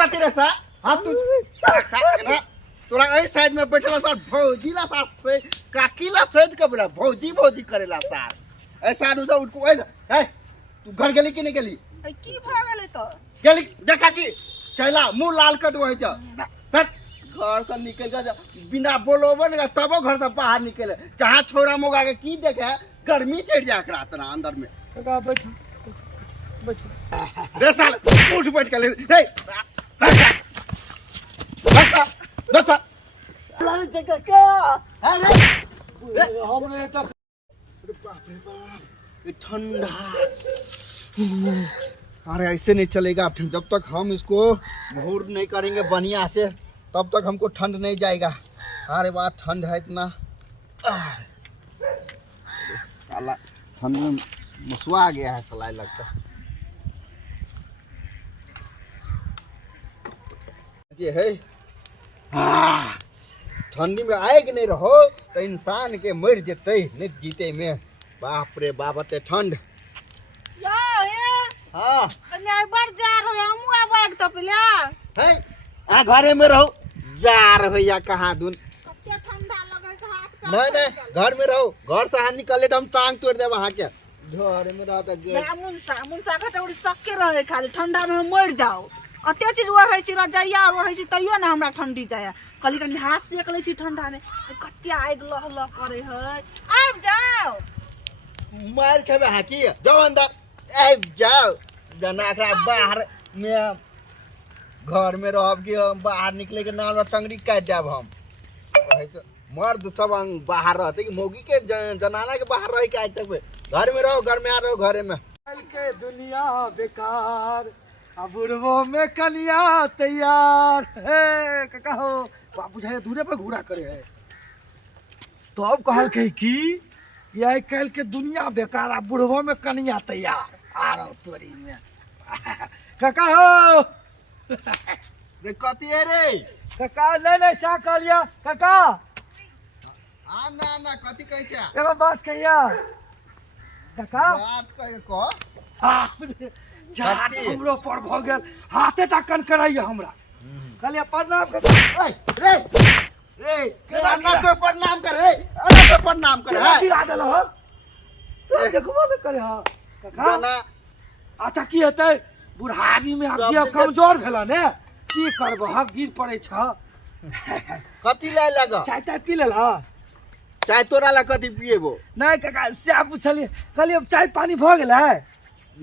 कथी रे सा हां तू ना तोरा ए साइड में बैठला सा भौजी ला सा से काकी ला साइड के बोला भौजी भौजी करेला सा ऐसा नु सा उठको ए तू घर गेली कि नहीं गेली की भ गेलै त गेली देखा छी चला मुंह लाल कर दो है घर से निकल जा बिना बोलोबन तबो घर से बाहर निकले जहां छोरा मोगा के की देखे गर्मी चढ़ जा एकरा तना अंदर में काका बैठो बैठो रे साल उठ बैठ के ले रे बस लाल काका अरे हमने तो बाप रे बाप ये ठंडा अरे ऐसे नहीं चलेगा जब तक हम इसको घूर नहीं करेंगे बढ़िया से तब तक हमको ठंड नहीं जाएगा। अरे वाह ठंड है इतना साला ठंड में मसुआ आ गया है सलाई लगता ये है ठंडी में आए कि नहीं रहो तो इंसान के मर जेते नहीं जीते में बाप रे बाप ते ठंड या हे हाँ अन्याय बढ़ जा रहो हमू आबाग त पले है आ घरे में रहो जा रहो या कहाँ दून कते ठंडा लगे से हाथ पे नहीं घर में रहो घर से हाथ निकले तो हम टांग तोड़ दे वहाँ के घर में रहता मुनसा के तो सके रहे खाली ठंडा में हम मर जाओ अते चीज ओढ़ै छी रजाइया और ओढ़ै छी तइयो ना हमरा ठंडी जाय कली कनी हाथ सेक लै छी ठंडा में कते आगि लह लह करे है आब जाओ मार खेबे हाकी जाओ अंदर ए जाओ जना एकरा बाहर में घर में रहब कि बाहर निकले के नाल टंगड़ी काट देब हम मर्द सब बाहर रहते कि मौगी के जनाना के बाहर रह के आज तक घर में रहो घर में आ रहो घरे में कल के दुनिया बेकार अब बुढ़वो में कलिया तैयार है काका हो बाबू जी दूरे पर घूरा करे है तो अब कहल के की ये कल के दुनिया बेकार अब बुढ़वो में कनिया तैयार आ रहा तोरी में काका हो रे कथी है रे काका नहीं सा कहलिया काका आ ना कथी कहै छै एगो बात कहिया काका बात कह जात हमरो पर भ गेल हाथे टा कन कराइए हमरा कहलिए प्रणाम कर रे अन्ना के प्रणाम कर रे अन्ना के प्रणाम कर केना गिरा देल हो तो देखबो न करे हा काका जना अच्छा की हेतै बुढ़ारी में अब जे कमजोर भेला ने की करबो हा गिर पड़े छ कथी ले लगा चाय ताय पी लेल हा चाय तोरा ला कथी पिएबो नहीं काका से पूछलिए कहलिए चाय पानी भ गेलै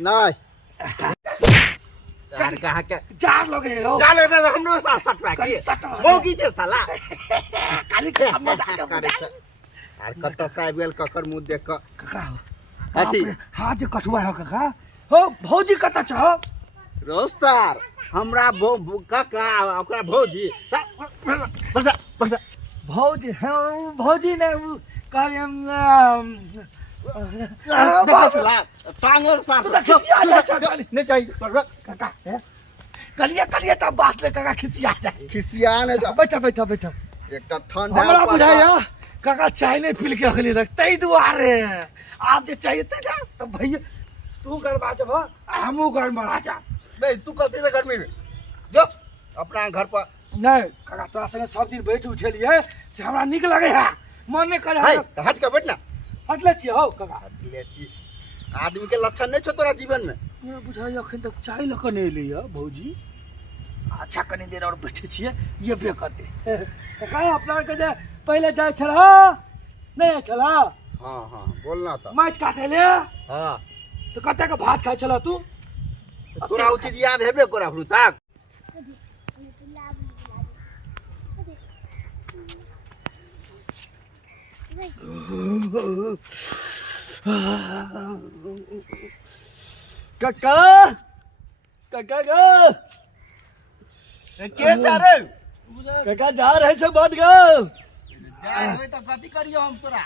नहीं यार कहा के जार लगे हो जाले त हमरो साथ सट पाकी मौगी छे साला काली के हम मजाक करे छ यार कत्ता से आबि गेल ककर मुंह देख क काका अथी हाथ जे कठुआ हो काका हो भौजी कत छ रोस्तार हमरा काका ओकरा भौजी बस भौजी हाँ भौजी ने कहलिए बस ला टांगर साथ नहीं चाहिए काका कलिए तब बात ले काका खिसिया जाए खिसिया ने बैठा बैठा बैठा एकटा ठंडा हमरा बुझाइया काका चाय नहीं पी के अखली रख तई दुआरे आप जे चाहिए त जा तो भैया तू घर बाजब हमू घर में आ जा नहीं तू कथी से गर्मी में जो अपना घर पर नहीं काका तोरा संगे सब दिन बैठ उठेलिए से हमरा निक लगे है मन नहीं करे है हट के बैठ ना हटले छी हो काका हटले छी आदमी के लक्षण नहीं छ तोरा जीवन में मैं बुझाइया अखन तक चाय लक नहीं लिया भौजी अच्छा कनी देर और बैठे छिए ये बे करते काका अपना के जे पहले जाय छला नहीं छला हां बोलना था माइट काटे ले हां तो कते के भात खाय छला तू तोरा उ चीज याद हेबे कोरा हरु तक काका काका गा के चारे काका जा रहे छ बन गा जा रहे तो कथी करियो हम तोरा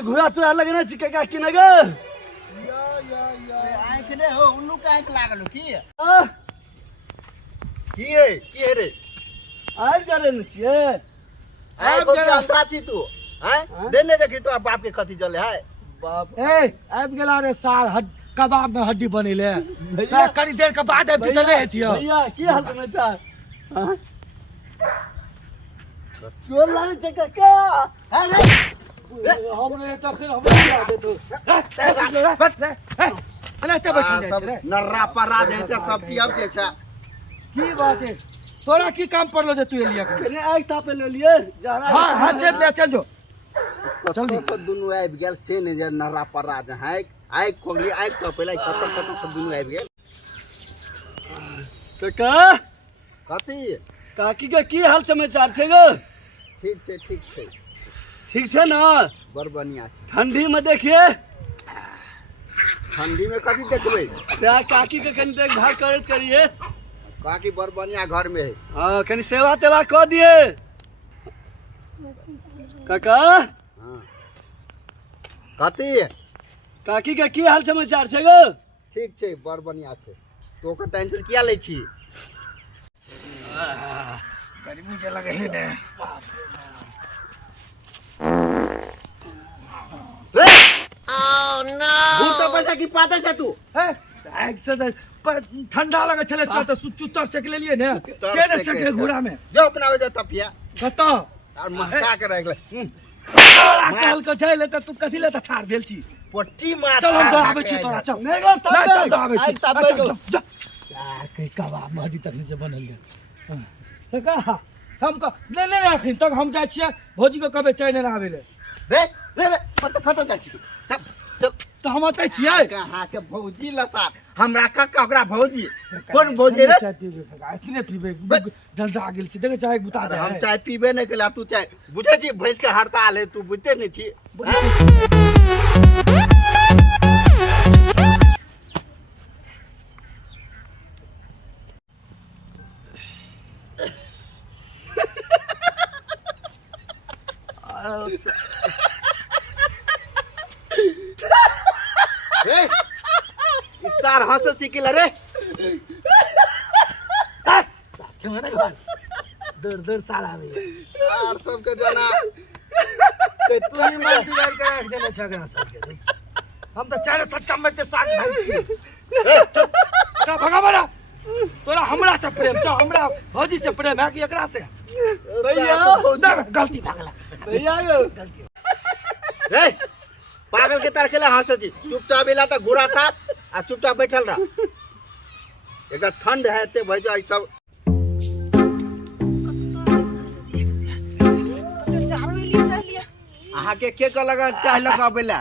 घुरा तुरा लगने छी काका कि न गा आंख ने हो उल्लू के आंख लागल की है रे आज जा रहे छिए आंख को अंधा छी तू हैं देने देखी तो बाप के कथी जले है बाप ए आबि गेला रे सार कबाब में हड्डी बनेले ता कनी देर के बाद आबि त ले हेतियो भैया की हाल समाचार हां चोर लागे छै काका अरे हमरे त फिर हमरे याद तो अरे ते बैठ जाय सब रे नर्रा परा जे छै सब पियब जे छै की बात है तोरा की काम पड़लो जे तू एलिया कने आग तापे ले लिए जरा हां हां चल ले चल जो जल्दी से दुनू आबि गेल से ने जे नर्रा परा जे है आइ कोगली आइ तो पहिले खतम सब दुनू आबि गेल काका कथी काकी के की हाल समाचार छै गो ठीक छै ठीक छै ना बड़ बढ़िया छै ठंडी में देखिए ठंडी में कथी देखबै क्या काकी के कनी देखभाल करत करिए काकी बड़ बढ़िया घर में है हां कनी सेवा तेवा क दिए काका हाँ कथी काकी के की हाल समाचार छै गो ठीक छै बड़ बढ़िया छै तो ओकर टेंशन किया लै छी गर्मी जे लगे है ने भूत तो पैसा की पाता छै तू है आग से ठंडा लगे चले तो चुत्तर सेक लेलिए ने चुत्तर के ने सेके सके छै। घोड़ा में जो अपना वजह तपिया कतो और महका के रख ले काल को जाय ले त तू कथि ले त ठार भेल छी पट्टी मार चल हम तो आबै छी तोरा चल नहीं गो ना चल तो आबै छी आग तापे गो कई कबाब मजी तक से बनल है तो का हम का ले ले अखन तक हम जाय छियै भौजी को कबे चाय ने आवे ले रे रे रे कत जाइ छी तू चल चल तो हम आते छियै कहाँ के भौजी लसार हमरा का ओकरा भौजी कोन भौजी रे चाय पीबे इतने पीबे जल्द आ गेल छी देखे चाय बुता अरे जाय हम चाय पीबे नहीं केला तू चाय बुझे छी भैंस के हड़ताल है तू बुझते नहीं छी रे इस सार हंस चिकिल रे तुम्हारे घर दूर दूर सारा आवे यार सबके जना तू ही मार बिगाड़ के रख देले छगड़ा सब के हम तो चार सटका मारते साग भाई का भगवान तोरा हमरा से प्रेम छ हमरा भौजी से प्रेम है कि एकरा से भैया ना गलती भागला भैया गो गलती रे पागल के तरह के हंस छी चुपचाप बेला तक घुरा था आ चुपचाप बैठल रह एकर ठंड है ते भई जाय सब अहाँ के लगा चाह लगा बेला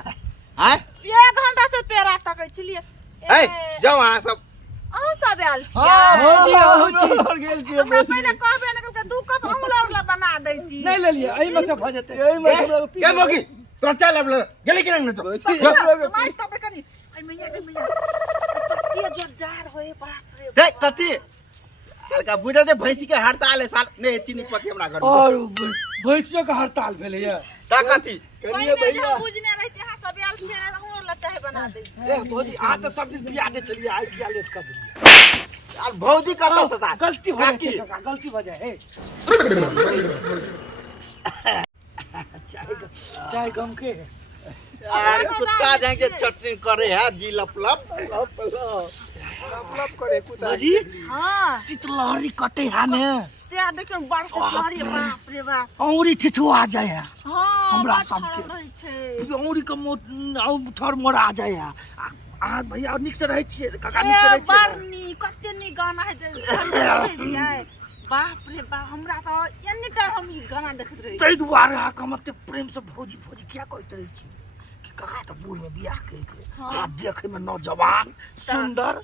हैं एक घंटा से पेरा तकै छलिए ए जाओ अहाँ सब अहू सब आयल छी भौजी और गेल के हमरा पहले कहबे न करके दू कप अमूल बना दै छी नहीं ले लिया एही में से भ जते यही में हमरा पी के मोगी तोरा चाय ले गेली कि नहीं तो मार तबे कनी आई मैया कत्ती जो जार होए बाप रे रे कथी अरे का बुझे दे भैंसी के हड़ताल है साल नहीं चीनी पत्ती हमरा घर में और भैंसियों का हड़ताल भेले है ता कथी करिए भैया बुझने रहते हां सब आयल छी हमर ला चाय बना दै छी ए भौजी आ तो सब दिन पिया दे चलिए आज पिया लेट कर दिए यार भौजी कत से साल गलती हो काकी। जाए काका गलती हो जाए चाय गम के यार कुत्ता जाके चटनी करे है जी लप लप लप करे कुत्ता जी हां शीतलहरी कटे है ने से आ देखियो बड़ से तोरी बाप रे बाप औरी ठिठुआ जाए हां हमरा बड़ सबके। खराब रहै छै औरी के थर मोरा आ जाए आ भैया निक से रहे छिए काका निक से रहे छिए बरनी कते नी गाना है देखै छियै बाप रे बाप हमरा तो एनी टाइम हम ई गाना देखैत रही तै दुआरे आ कमते प्रेम से भौजी भौजी क्या कहत रही छी कि काका तो बूढ़ में बियाह के आ देखे में नौजवान सुंदर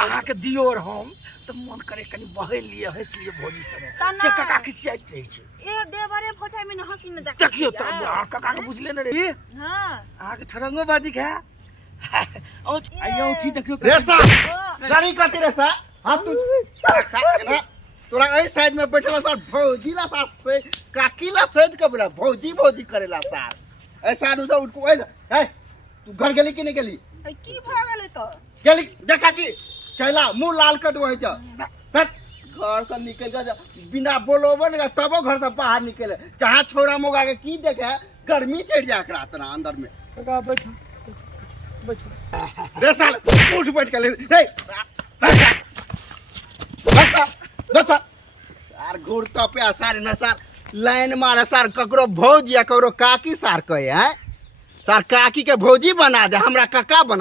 आहा के दियोर हम तो मन करे कनी बहे लिए हंस लिए भौजी संगे तना। से काका खिसियात रही छी ए देवरे भोजाई में हंसी में जाके देखियो तो काका के बुझले न रे हां आहा के छरंगो बादी के ओ आयो उठी देखियो रेसा गाड़ी कथी रेसा हां तू सा ना तोरा ए साइड में बैठला साल भौजी ला सास से काकी ला साइड के बोला भौजी भौजी करेला साल ऐसा नु से उठको ए तू घर गेली कि नहीं गेली ए की भ गेलै तो गेली देखा छी चला मुंह लाल कर दो छ घर से निकल जा बिना बोलोबन तबो घर से बाहर निकले जहां छोरा मोगा के की देखे गर्मी चढ़ जा एकरा तना अंदर में काका बैठो बैठो दे साल उठ बैठ के ले हे बस यार घूरता पे सार न सार लाइन मारे सार ककरो भौज या ककरो काकी सार कहे हैं सार काकी के भौजी बना दे हमरा काका बना